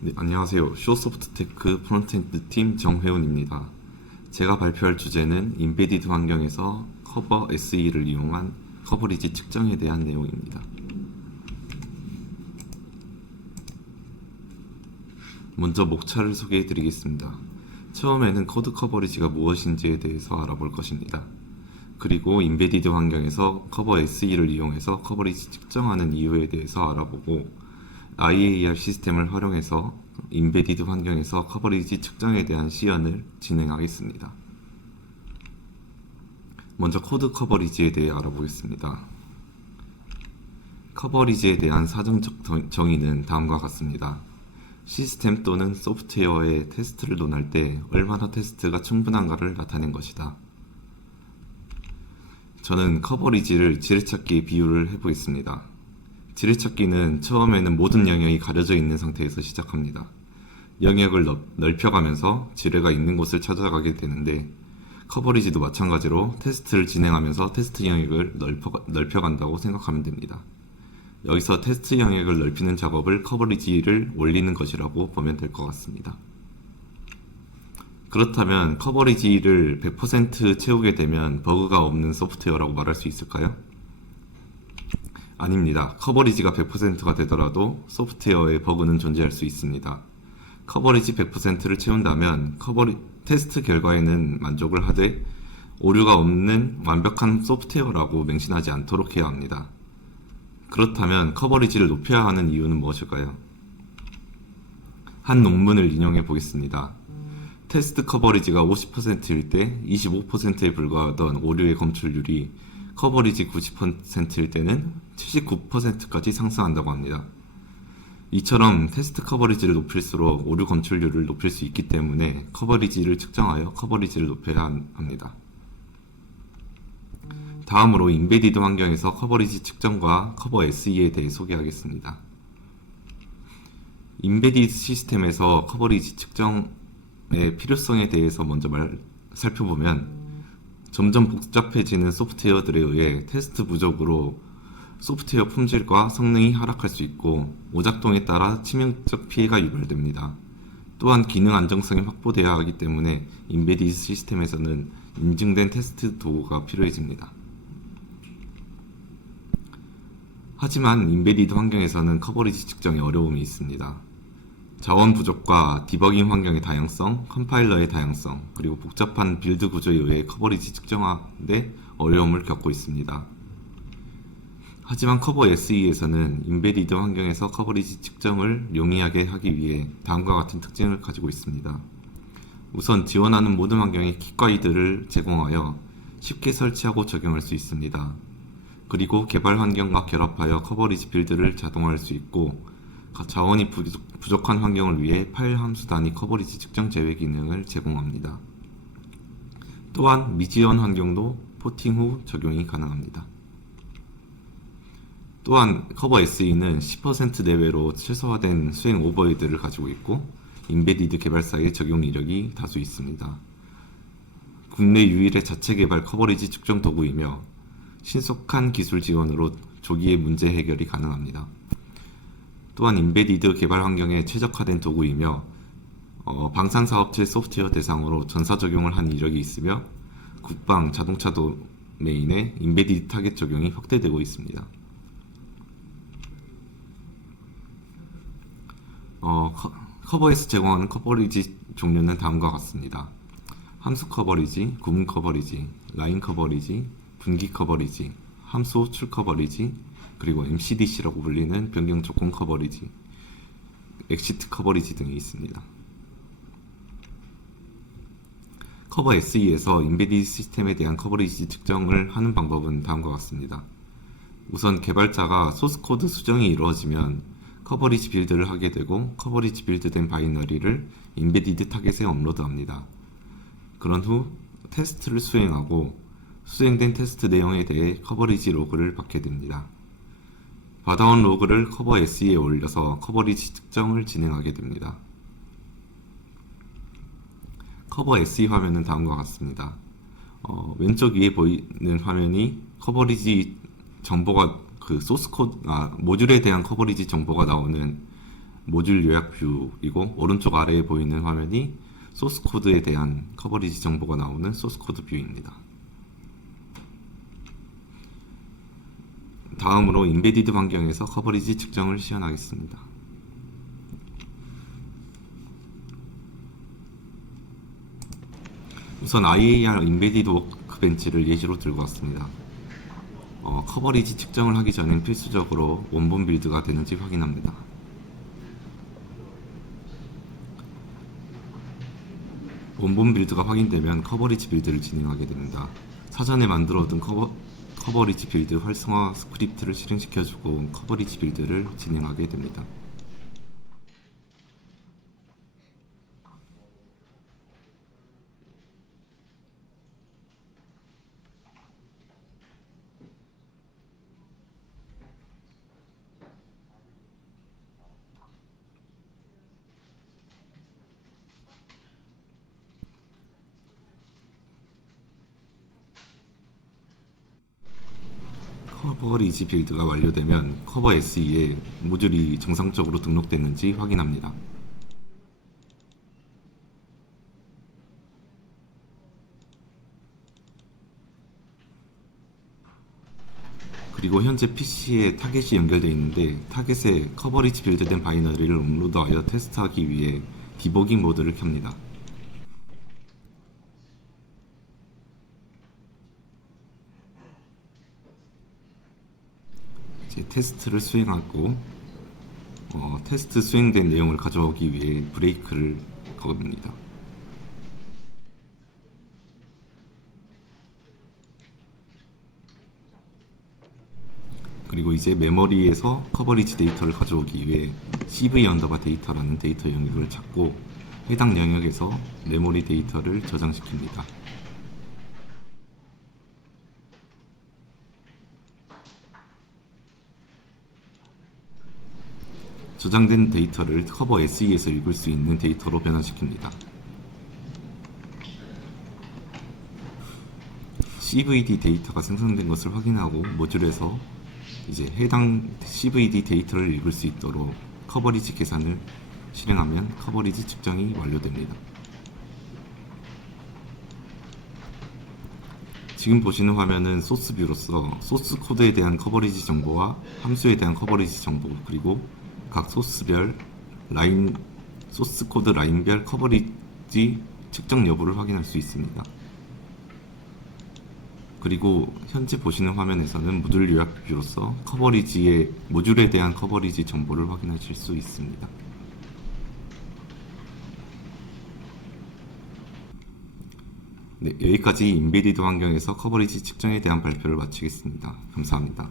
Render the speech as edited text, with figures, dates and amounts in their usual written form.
네, 안녕하세요. 쇼소프트테크 프론트엔드 팀 정회훈입니다. 제가 발표할 주제는 인베디드 환경에서 커버 SE를 이용한 커버리지 측정에 대한 내용입니다. 먼저 목차를 소개해 드리겠습니다. 처음에는 코드 커버리지가 무엇인지에 대해서 알아볼 것입니다. 그리고 인베디드 환경에서 커버 SE를 이용해서 커버리지 측정하는 이유에 대해서 알아보고 IAR 시스템을 활용해서 인베디드 환경에서 커버리지 측정에 대한 시연을 진행하겠습니다. 먼저 코드 커버리지에 대해 알아보겠습니다. 커버리지에 대한 사전적 정의는 다음과 같습니다. 시스템 또는 소프트웨어의 테스트를 논할 때 얼마나 테스트가 충분한가를 나타낸 것이다. 저는 커버리지를 지뢰찾기에 비유를 해보겠습니다. 지뢰찾기는 처음에는 모든 영역이 가려져 있는 상태에서 시작합니다. 영역을 넓혀가면서 지뢰가 있는 곳을 찾아가게 되는데 커버리지도 마찬가지로 테스트를 진행하면서 테스트 영역을 넓혀간다고 생각하면 됩니다. 여기서 테스트 영역을 넓히는 작업을 커버리지를 올리는 것이라고 보면 될 것 같습니다. 그렇다면 커버리지를 100% 채우게 되면 버그가 없는 소프트웨어라고 말할 수 있을까요? 아닙니다. 커버리지가 100%가 되더라도 소프트웨어에 버그는 존재할 수 있습니다. 커버리지 100%를 채운다면 테스트 결과에는 만족을 하되 오류가 없는 완벽한 소프트웨어라고 맹신하지 않도록 해야 합니다. 그렇다면 커버리지를 높여야 하는 이유는 무엇일까요? 한 논문을 인용해 보겠습니다. 테스트 커버리지가 50%일 때 25%에 불과하던 오류의 검출률이 커버리지 90%일 때는 79%까지 상승한다고 합니다. 이처럼 테스트 커버리지를 높일수록 오류 검출률을 높일 수 있기 때문에 커버리지를 측정하여 커버리지를 높여야 합니다. 다음으로 인베디드 환경에서 커버리지 측정과 커버 SE에 대해 소개하겠습니다. 인베디드 시스템에서 커버리지 측정의 필요성에 대해서 먼저 살펴보면 점점 복잡해지는 소프트웨어들에 의해 테스트 부족으로 소프트웨어 품질과 성능이 하락할 수 있고 오작동에 따라 치명적 피해가 유발됩니다. 또한 기능 안정성이 확보되어야 하기 때문에 인베디드 시스템에서는 인증된 테스트 도구가 필요해집니다. 하지만 인베디드 환경에서는 커버리지 측정에 어려움이 있습니다. 자원 부족과 디버깅 환경의 다양성, 컴파일러의 다양성, 그리고 복잡한 빌드 구조에 의해 커버리지 측정하는데 어려움을 겪고 있습니다. 하지만 커버 SE에서는 인베디드 환경에서 커버리지 측정을 용이하게 하기 위해 다음과 같은 특징을 가지고 있습니다. 우선 지원하는 모든 환경에 킷 가이드를 제공하여 쉽게 설치하고 적용할 수 있습니다. 그리고 개발 환경과 결합하여 커버리지 빌드를 자동화할 수 있고 자원이 부족한 환경을 위해 파일 함수 단위 커버리지 측정 제외 기능을 제공합니다. 또한 미지원 환경도 포팅 후 적용이 가능합니다. 또한 커버 SE는 10% 내외로 최소화된 수행 오버헤드를 가지고 있고 인베디드 개발사의 적용 이력이 다수 있습니다. 국내 유일의 자체 개발 커버리지 측정 도구이며 신속한 기술 지원으로 조기에 문제 해결이 가능합니다. 또한 인베디드 개발 환경에 최적화된 도구이며 방산사업체 소프트웨어 대상으로 전사 적용을 한 이력이 있으며 국방, 자동차 도메인의 인베디드 타겟 적용이 확대되고 있습니다. 커버에서 제공하는 커버리지 종류는 다음과 같습니다. 함수 커버리지, 구문 커버리지, 라인 커버리지, 분기 커버리지, 함수 호출 커버리지, 그리고 MCDC라고 불리는 변경 조건 커버리지, 엑시트 커버리지 등이 있습니다. 커버 SE에서 인베디드 시스템에 대한 커버리지 측정을 하는 방법은 다음과 같습니다. 우선 개발자가 소스코드 수정이 이루어지면 커버리지 빌드를 하게 되고 커버리지 빌드된 바이너리를 인베디드 타겟에 업로드합니다. 그런 후 테스트를 수행하고 수행된 테스트 내용에 대해 커버리지 로그를 받게 됩니다. 받아온 로그를 커버 SE에 올려서 커버리지 측정을 진행하게 됩니다. 커버 SE 화면은 다음과 같습니다. 왼쪽 위에 보이는 화면이 커버리지 정보가 모듈에 대한 커버리지 정보가 나오는 모듈 요약 뷰이고, 오른쪽 아래에 보이는 화면이 소스 코드에 대한 커버리지 정보가 나오는 소스 코드 뷰입니다. 다음으로 인베디드 환경에서 커버리지 측정을 시연하겠습니다. 우선 IAR 인베디드 워크벤치를 예시로 들고 왔습니다. 커버리지 측정을 하기 전엔 필수적으로 원본 빌드가 되는지 확인합니다. 원본 빌드가 확인되면 커버리지 빌드를 진행하게 됩니다. 사전에 만들어둔 커버리지 빌드 활성화 스크립트를 실행시켜주고 커버리지 빌드를 진행하게 됩니다. 커버리지 빌드가 완료되면 커버 SE에 모듈이 정상적으로 등록됐는지 확인합니다. 그리고 현재 PC에 타겟이 연결되어 있는데, 타겟에 커버리지 빌드된 바이너리를 업로드하여 테스트하기 위해 디버깅 모드를 켭니다. 테스트를 수행하고 테스트 수행된 내용을 가져오기 위해 브레이크를 겁니다. 그리고 이제 메모리에서 커버리지 데이터를 가져오기 위해 cv_데이터라는 데이터 영역을 찾고 해당 영역에서 메모리 데이터를 저장시킵니다. 저장된 데이터를 커버 SE에서 읽을 수 있는 데이터로 변환시킵니다. CVD 데이터가 생성된 것을 확인하고 모듈에서 이제 해당 CVD 데이터를 읽을 수 있도록 커버리지 계산을 실행하면 커버리지 측정이 완료됩니다. 지금 보시는 화면은 소스 뷰로서 소스 코드에 대한 커버리지 정보와 함수에 대한 커버리지 정보, 그리고 각 소스별 소스 코드 라인별 커버리지 측정 여부를 확인할 수 있습니다. 그리고 현재 보시는 화면에서는 모듈 요약 뷰로서 커버리지의 모듈에 대한 커버리지 정보를 확인하실 수 있습니다. 네, 여기까지 인베디드 환경에서 커버리지 측정에 대한 발표를 마치겠습니다. 감사합니다.